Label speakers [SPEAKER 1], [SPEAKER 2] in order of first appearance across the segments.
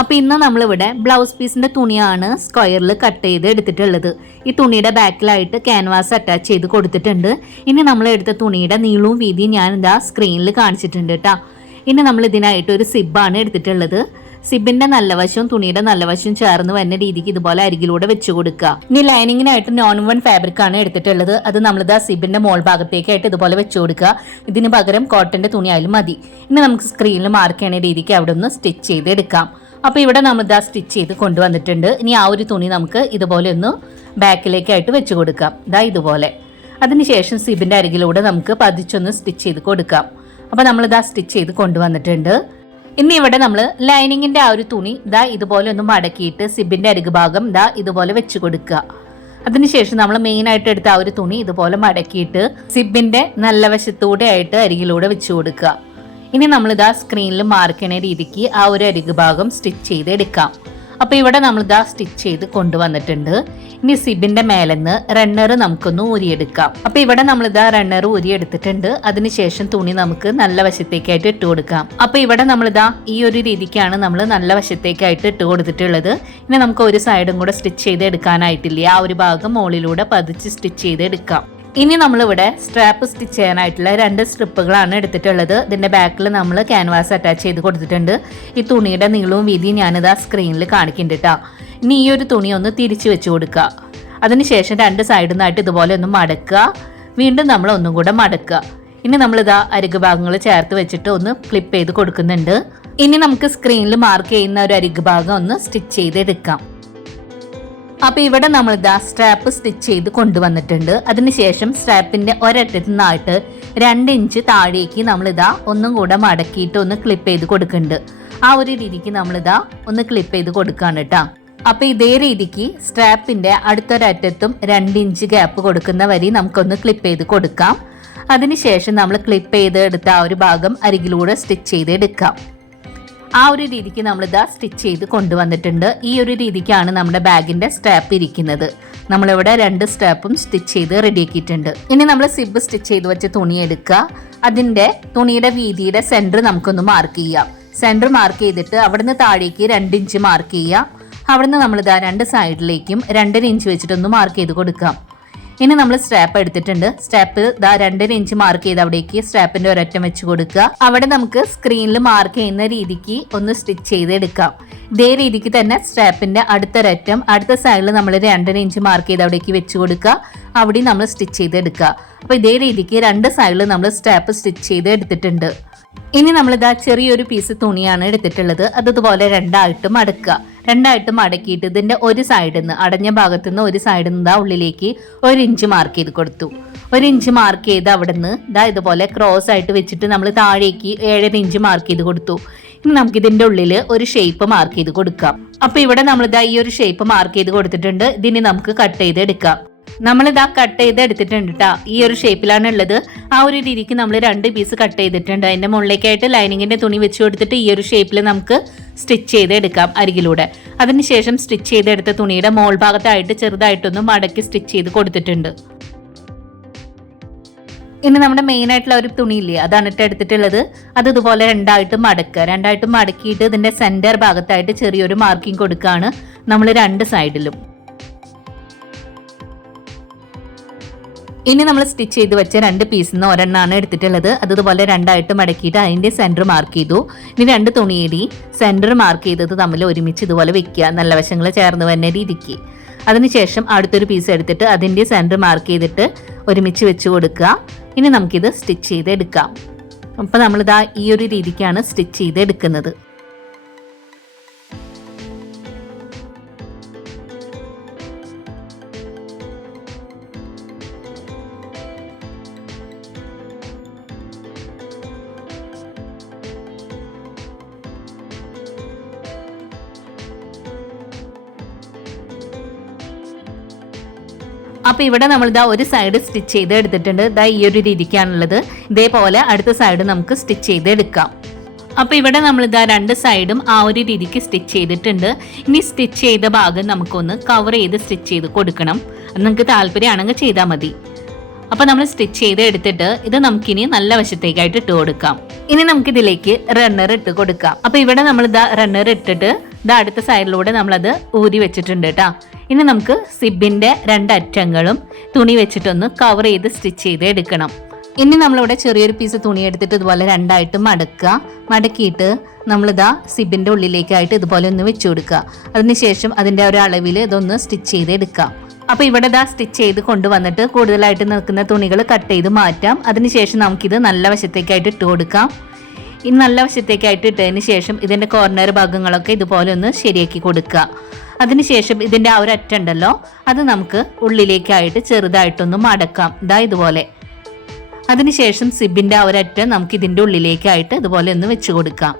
[SPEAKER 1] അപ്പൊ ഇന്ന് നമ്മളിവിടെ ബ്ലൗസ് പീസിന്റെ തുണിയാണ് സ്ക്വയറിൽ കട്ട് ചെയ്ത് എടുത്തിട്ടുള്ളത്. ഈ തുണിയുടെ ബാക്കിലായിട്ട് ക്യാൻവാസ് അറ്റാച്ച് ചെയ്ത് കൊടുത്തിട്ടുണ്ട്. ഇനി നമ്മൾ എടുത്ത തുണിയുടെ നീളവും വീതിയും ഞാൻ ഇതാ സ്ക്രീനിൽ കാണിച്ചിട്ടുണ്ട് കേട്ടോ ഇനി നമ്മൾ ഇതിനായിട്ട് ഒരു സിബാണ് എടുത്തിട്ടുള്ളത്. സിബിന്റെ നല്ല വശവും തുണിയുടെ നല്ല വശവും ചേർന്ന് വരുന്ന രീതിക്ക് ഇതുപോലെ അരികിലൂടെ വെച്ച് കൊടുക്കുക. ഇനി ലൈനിങ്ങിനായിട്ട് നോൺ വൺ ഫാബ്രിക് ആണ് എടുത്തിട്ടുള്ളത്. അത് നമ്മളിത് ആ സിബിന്റെ മോൾ ഭാഗത്തേക്കായിട്ട് ഇതുപോലെ വെച്ച് കൊടുക്കുക. ഇതിന് പകരം കോട്ടന്റെ തുണിയായാലും മതി. ഇനി നമുക്ക് സ്ക്രീനിൽ മാർക്ക് ചെയ്യുന്ന രീതിക്ക് അവിടെ ഒന്ന് സ്റ്റിച്ച് ചെയ്ത് എടുക്കാം. അപ്പോൾ ഇവിടെ നമ്മൾ ഇതാ സ്റ്റിച്ച് ചെയ്ത് കൊണ്ടുവന്നിട്ടുണ്ട്. ഇനി ആ ഒരു തുണി നമുക്ക് ഇതുപോലെ ഒന്ന് ബാക്കിലേക്കായിട്ട് വെച്ച് കൊടുക്കാം. ഇതാ ഇതുപോലെ. അതിനുശേഷം സിബിന്റെ അരികിലൂടെ നമുക്ക് പതിച്ചൊന്ന് സ്റ്റിച്ച് ചെയ്ത് കൊടുക്കാം. അപ്പോൾ നമ്മളിതാ സ്റ്റിച്ച് ചെയ്ത് കൊണ്ടുവന്നിട്ടുണ്ട്. ഇനി ഇവിടെ നമ്മൾ ലൈനിങ്ങിന്റെ ആ ഒരു തുണി ഇതാ ഇതുപോലെ ഒന്ന് മടക്കിയിട്ട് സിബിന്റെ അരികു ഭാഗം ഇതാ ഇതുപോലെ വെച്ച് കൊടുക്കുക. അതിനുശേഷം നമ്മൾ മെയിൻ ആയിട്ട് എടുത്ത ആ ഒരു തുണി ഇതുപോലെ മടക്കിയിട്ട് സിബിന്റെ നല്ല വശത്തൂടെ ആയിട്ട് അരികിലൂടെ വെച്ച് കൊടുക്കുക. ഇനി നമ്മളിതാ സ്ക്രീനിൽ മാർക്കണ രീതിക്ക് ആ ഒരു അരിക് ഭാഗം സ്റ്റിച്ച് ചെയ്ത് എടുക്കാം അപ്പോൾ ഇവിടെ നമ്മളിതാ സ്റ്റിച്ച് ചെയ്ത് കൊണ്ടുവന്നിട്ടുണ്ട്. ഇനി സിബിന്റെ മേലെന്ന് റണ്ണർ നമുക്കൊന്ന് ഊരിയെടുക്കാം. അപ്പോൾ ഇവിടെ നമ്മളിതാ റണ്ണർ ഊരിയെടുത്തിട്ടുണ്ട്. അതിനുശേഷം തുണി നമുക്ക് നല്ല വശത്തേക്കായിട്ട് ഇട്ട് കൊടുക്കാം. അപ്പോൾ ഇവിടെ നമ്മളിതാ ഈ ഒരു രീതിക്കാണ് നമ്മൾ നല്ല വശത്തേക്കായിട്ട് ഇട്ട് കൊടുത്തിട്ടുള്ളത്. ഇനി നമുക്ക് ഒരു സൈഡും കൂടെ സ്റ്റിച്ച് ചെയ്ത് എടുക്കാനായിട്ടില്ല ആ ഒരു ഭാഗം മുകളിലൂടെ പതിച്ച് സ്റ്റിച്ച് ചെയ്ത് എടുക്കാം ഇനി നമ്മളിവിടെ സ്ട്രാപ്പ് സ്റ്റിച്ച് ചെയ്യാനായിട്ടുള്ള രണ്ട് സ്ട്രിപ്പുകളാണ് എടുത്തിട്ടുള്ളത്. ഇതിന്റെ ബാക്കിൽ നമ്മൾ ക്യാൻവാസ് അറ്റാച്ച് ചെയ്ത് കൊടുത്തിട്ടുണ്ട്. ഈ തുണിയുടെ നീളവും വീതിയും ഞാനിത് ആ സ്ക്രീനിൽ കാണിക്കുന്നുണ്ട് ഇനി ഈ ഒരു തുണി ഒന്ന് തിരിച്ചു വെച്ച് കൊടുക്കുക. അതിനുശേഷം രണ്ട് സൈഡിൽ നിന്നായിട്ട് ഇതുപോലെ ഒന്ന് മടക്കുക. വീണ്ടും നമ്മൾ ഒന്നും കൂടെ മടക്കുക. ഇനി നമ്മളിതാ അരികു ഭാഗങ്ങൾ ചേർത്ത് വെച്ചിട്ട് ഒന്ന് ഫ്ലിപ്പ് ചെയ്ത് കൊടുക്കുന്നുണ്ട്. ഇനി നമുക്ക് സ്ക്രീനിൽ മാർക്ക് ചെയ്യുന്ന ഒരു അരികു ഭാഗം ഒന്ന് സ്റ്റിച്ച് ചെയ്തെടുക്കാം. അപ്പൊ ഇവിടെ നമ്മൾ ഇതാ സ്ട്രാപ്പ് സ്റ്റിച്ച് ചെയ്ത് കൊണ്ടുവന്നിട്ടുണ്ട്. അതിനുശേഷം സ്ട്രാപ്പിന്റെ ഒരറ്റത്തു നിന്നായിട്ട് രണ്ട് ഇഞ്ച് താഴേക്ക് നമ്മൾ ഇതാ ഒന്നും കൂടെ മടക്കിയിട്ട് ഒന്ന് ക്ലിപ്പ് ചെയ്ത് കൊടുക്കുന്നുണ്ട്. ആ ഒരു രീതിക്ക് നമ്മൾ ഇതാ ഒന്ന് ക്ലിപ്പ് ചെയ്ത് കൊടുക്കാണ് കേട്ടോ അപ്പൊ ഇതേ രീതിക്ക് സ്ട്രാപ്പിന്റെ അടുത്തൊരറ്റത്തും രണ്ട് ഇഞ്ച് ഗ്യാപ്പ് കൊടുക്കുന്ന വരി നമുക്കൊന്ന് ക്ലിപ്പ് ചെയ്ത് കൊടുക്കാം. അതിനുശേഷം നമ്മൾ ക്ലിപ്പ് ചെയ്ത് എടുത്ത ആ ഒരു ഭാഗം അരികിലൂടെ സ്റ്റിച്ച് ചെയ്ത് എടുക്കാം ആ ഒരു രീതിക്ക് നമ്മൾ ഇതാ സ്റ്റിച്ച് ചെയ്ത് കൊണ്ടുവന്നിട്ടുണ്ട്. ഈ ഒരു രീതിക്കാണ് നമ്മുടെ ബാഗിന്റെ സ്റ്റാപ്പ് ഇരിക്കുന്നത്. നമ്മളിവിടെ രണ്ട് സ്റ്റാപ്പും സ്റ്റിച്ച് ചെയ്ത് റെഡിയാക്കിയിട്ടുണ്ട് ഇനി നമ്മൾ സിബ് സ്റ്റിച്ച് ചെയ്ത് വെച്ച് തുണി എടുക്കുക. അതിന്റെ തുണിയുടെ വീതിയുടെ സെന്റർ നമുക്കൊന്ന് മാർക്ക് ചെയ്യാം. സെന്റർ മാർക്ക് ചെയ്തിട്ട് അവിടുന്ന് താഴേക്ക് രണ്ട് ഇഞ്ച് മാർക്ക് ചെയ്യാം. അവിടുന്ന് നമ്മളിതാ രണ്ട് സൈഡിലേക്കും രണ്ടര ഇഞ്ച് വെച്ചിട്ടൊന്ന് മാർക്ക് ചെയ്ത് കൊടുക്കാം. ഇനി നമ്മൾ സ്ട്രാപ്പ് എടുത്തിട്ടുണ്ട്. സ്ട്രാപ്പ് ഇതാ രണ്ടര ഇഞ്ച് മാർക്ക് ചെയ്ത് അവിടേക്ക് സ്ട്രാപ്പിന്റെ ഒരറ്റം വെച്ച് കൊടുക്കുക. അവിടെ നമുക്ക് സ്ക്രീനിൽ മാർക്ക് ചെയ്യുന്ന രീതിക്ക് ഒന്ന് സ്റ്റിച്ച് ചെയ്തെടുക്കാം ഇതേ രീതിക്ക് തന്നെ സ്ട്രാപ്പിന്റെ അടുത്തൊരറ്റം അടുത്ത സൈഡിൽ നമ്മൾ രണ്ടര ഇഞ്ച് മാർക്ക് ചെയ്ത് അവിടേക്ക് വെച്ച് കൊടുക്കുക. അവിടെ നമ്മൾ സ്റ്റിച്ച് ചെയ്തെടുക്കുക അപ്പൊ ഇതേ രീതിക്ക് രണ്ട് സൈഡിൽ നമ്മൾ സ്ട്രാപ്പ് സ്റ്റിച്ച് ചെയ്ത് എടുത്തിട്ടുണ്ട്. ഇനി നമ്മളിതാ ചെറിയൊരു പീസ് തുണിയാണ് എടുത്തിട്ടുള്ളത്. അത് ഇതുപോലെ രണ്ടായിട്ട് മടക്കുക രണ്ടായിട്ട് മടക്കിയിട്ട് ഇതിന്റെ ഒരു സൈഡിൽ നിന്ന് അടഞ്ഞ ഭാഗത്തു നിന്ന് ഒരു സൈഡിൽ നിന്ന് ഉള്ളിലേക്ക് ഒരു ഇഞ്ച് മാർക്ക് ചെയ്ത് കൊടുത്തു. ഒരു ഇഞ്ച് മാർക്ക് ചെയ്ത് അവിടെ നിന്ന് ഇതാ ഇതുപോലെ ക്രോസ് ആയിട്ട് വെച്ചിട്ട് നമ്മൾ താഴേക്ക് ഏഴര ഇഞ്ച് മാർക്ക് ചെയ്ത് കൊടുത്തു. ഇനി നമുക്ക് ഇതിന്റെ ഉള്ളിൽ ഒരു ഷേപ്പ് മാർക്ക് ചെയ്ത് കൊടുക്കാം. അപ്പോൾ ഇവിടെ നമ്മളിതാ ഈ ഒരു ഷേപ്പ് മാർക്ക് ചെയ്ത് കൊടുത്തിട്ടുണ്ട്. ഇതിന് നമുക്ക് കട്ട് ചെയ്ത് എടുക്കാം. നമ്മളിതാ കട്ട് ചെയ്ത് എടുത്തിട്ടുണ്ട് കേട്ടോ ഈ ഒരു ഷേപ്പിലാണ് ഉള്ളത് ആ ഒരു രീതിക്ക് നമ്മൾ രണ്ട് പീസ് കട്ട് ചെയ്തിട്ടുണ്ട്. അതിന്റെ മുകളിലേക്കായിട്ട് ലൈനിങ്ങിന്റെ തുണി വെച്ച് കൊടുത്തിട്ട് ഈ ഒരു ഷേപ്പിൽ നമുക്ക് സ്റ്റിച്ച് ചെയ്ത് എടുക്കാം അരികിലൂടെ അതിനുശേഷം സ്റ്റിച്ച് ചെയ്തെടുത്ത തുണിയുടെ മോൾ ഭാഗത്തായിട്ട് ചെറുതായിട്ടൊന്ന് മടക്കി സ്റ്റിച്ച് ചെയ്ത് കൊടുത്തിട്ടുണ്ട്. ഇനി നമ്മുടെ മെയിൻ ആയിട്ടുള്ള ഒരു തുണിയില്ലേ അതാണ് ഇട്ട് എടുത്തിട്ടുള്ളത്. അത് ഇതുപോലെ രണ്ടായിട്ട് മടക്കുക. രണ്ടായിട്ട് മടക്കിയിട്ട് ഇതിന്റെ സെന്റർ ഭാഗത്തായിട്ട് ചെറിയൊരു മാർക്കിംഗ് കൊടുക്കുകയാണ് നമ്മൾ രണ്ട് സൈഡിലും ഇനി നമ്മൾ സ്റ്റിച്ച് ചെയ്ത് വെച്ച രണ്ട് പീസിൽ നിന്ന് ഒരെണ്ണമാണ് എടുത്തിട്ടുള്ളത്. അതുപോലെ രണ്ടായിട്ട് മടക്കിയിട്ട് അതിന്റെ സെന്റർ മാർക്ക് ചെയ്തു. ഇനി രണ്ട് തുണിയിടി സെന്റർ മാർക്ക് ചെയ്തത് തമ്മിൽ ഒരുമിച്ച് ഇതുപോലെ വെക്കുക. നല്ല വശങ്ങൾ ചേർന്ന് വരുന്ന രീതിക്ക് അതിനുശേഷം അടുത്തൊരു പീസ് എടുത്തിട്ട് അതിന്റെ സെന്റർ മാർക്ക് ചെയ്തിട്ട് ഒരുമിച്ച് വെച്ച് കൊടുക്കുക. ഇനി നമുക്കിത് സ്റ്റിച്ച് ചെയ്തെടുക്കാം അപ്പോൾ നമ്മളിതാ ഈ ഒരു രീതിക്കാണ് സ്റ്റിച്ച് ചെയ്ത് എടുക്കുന്നത്. അപ്പൊ ഇവിടെ നമ്മൾ ഇതാ ഒരു സൈഡ് സ്റ്റിച്ച് ചെയ്ത് എടുത്തിട്ടുണ്ട്. ഇതാ ഈ ഒരു രീതിക്കാണുള്ളത്. ഇതേപോലെ അടുത്ത സൈഡ് നമുക്ക് സ്റ്റിച്ച് ചെയ്ത് എടുക്കാം. അപ്പൊ ഇവിടെ നമ്മൾ ഇതാ രണ്ട് സൈഡും ആ ഒരു രീതിക്ക് സ്റ്റിച്ച് ചെയ്തിട്ടുണ്ട്. ഇനി സ്റ്റിച്ച് ചെയ്ത ഭാഗം നമുക്കൊന്ന് കവർ ചെയ്ത് സ്റ്റിച്ച് ചെയ്ത് കൊടുക്കണം. നിങ്ങൾക്ക് താല്പര്യമാണെങ്കിൽ ചെയ്താൽ മതി. അപ്പൊ നമ്മൾ സ്റ്റിച്ച് ചെയ്ത് എടുത്തിട്ട് ഇത് നമുക്കിനി നല്ല വശത്തേക്കായിട്ട് ഇട്ട് കൊടുക്കാം. ഇനി നമുക്ക് ഇതിലേക്ക് റണ്ണർ ഇട്ട് കൊടുക്കാം. അപ്പൊ ഇവിടെ നമ്മൾ ഇതാ റണ്ണർ ഇട്ടിട്ട് ഇതാ അടുത്ത സൈഡിലൂടെ നമ്മളത് ഊരി വെച്ചിട്ടുണ്ട് കേട്ടാ ഇനി നമുക്ക് സിബിന്റെ രണ്ടറ്റങ്ങളും തുണി വെച്ചിട്ടൊന്ന് കവർ ചെയ്ത് സ്റ്റിച്ച് ചെയ്ത് എടുക്കണം. ഇനി നമ്മളിവിടെ ചെറിയൊരു പീസ് തുണി എടുത്തിട്ട് ഇതുപോലെ രണ്ടായിട്ട് മടക്കുക. മടക്കിയിട്ട് നമ്മളിതാ സിബിന്റെ ഉള്ളിലേക്കായിട്ട് ഇതുപോലെ ഒന്ന് വെച്ചു കൊടുക്കുക. അതിനുശേഷം അതിന്റെ ഒരു അളവിൽ ഇതൊന്ന് സ്റ്റിച്ച് ചെയ്ത് എടുക്കാം അപ്പോൾ ഇവിടെ ഇതാ സ്റ്റിച്ച് ചെയ്ത് കൊണ്ടുവന്നിട്ട് കൂടുതലായിട്ട് നിൽക്കുന്ന തുണികൾ കട്ട് ചെയ്ത് മാറ്റാം. അതിനുശേഷം നമുക്കിത് നല്ല വശത്തേക്കായിട്ട് ഇട്ട് കൊടുക്കാം. ഇനി നല്ല വശത്തേക്കായിട്ട് ഇട്ടതിന് ശേഷം ഇതിന്റെ കോർണർ ഭാഗങ്ങളൊക്കെ ഇതുപോലെ ഒന്ന് ശരിയാക്കി കൊടുക്കുക. അതിനുശേഷം ഇതിന്റെ ആ ഒരു അറ്റുണ്ടല്ലോ അത് നമുക്ക് ഉള്ളിലേക്കായിട്ട് ചെറുതായിട്ടൊന്ന് മടക്കാം. ഇതാ ഇതുപോലെ. അതിനുശേഷം സിബിന്റെ ആ ഒരറ്റം നമുക്ക് ഇതിന്റെ ഉള്ളിലേക്കായിട്ട് ഇതുപോലെ ഒന്ന് വെച്ച് കൊടുക്കാം.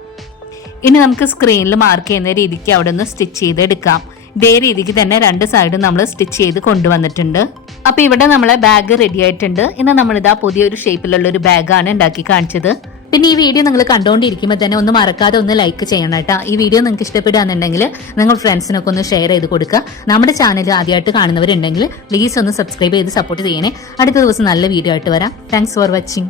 [SPEAKER 1] ഇനി നമുക്ക് സ്ക്രീനിൽ മാർക്ക് ചെയ്യുന്ന രീതിക്ക് അവിടെ ഒന്ന് സ്റ്റിച്ച് ചെയ്തെടുക്കാം. ഇതേ രീതിക്ക് തന്നെ രണ്ട് സൈഡും നമ്മൾ സ്റ്റിച്ച് ചെയ്ത് കൊണ്ടുവന്നിട്ടുണ്ട്. അപ്പോൾ ഇവിടെ നമ്മളെ ബാഗ് റെഡി ആയിട്ടുണ്ട്. ഇന്ന് നമ്മളിതാ പുതിയൊരു ഷേപ്പിലുള്ള ഒരു ബാഗാണ് ഉണ്ടാക്കി കാണിച്ചത്. പിന്നെ ഈ വീഡിയോ നിങ്ങൾ കണ്ടുകൊണ്ടിരിക്കുമ്പോൾ തന്നെ ഒന്ന് മറക്കാതെ ഒന്ന് ലൈക്ക് ചെയ്യണം കേട്ടോ. ഈ വീഡിയോ നിങ്ങൾക്ക് ഇഷ്ടപ്പെടുകയാണെന്നുണ്ടെങ്കിൽ നിങ്ങൾ ഫ്രണ്ട്സിനൊക്കെ ഒന്ന് ഷെയർ ചെയ്ത് കൊടുക്കുക. നമ്മുടെ ചാനൽ ആദ്യമായിട്ട് കാണുന്നവരുണ്ടെങ്കിൽ പ്ലീസ് ഒന്ന് സബ്സ്ക്രൈബ് ചെയ്ത് സപ്പോർട്ട് ചെയ്യണേ. അടുത്ത ദിവസം നല്ല വീഡിയോ ആയിട്ട് വരാം. Thanks for watching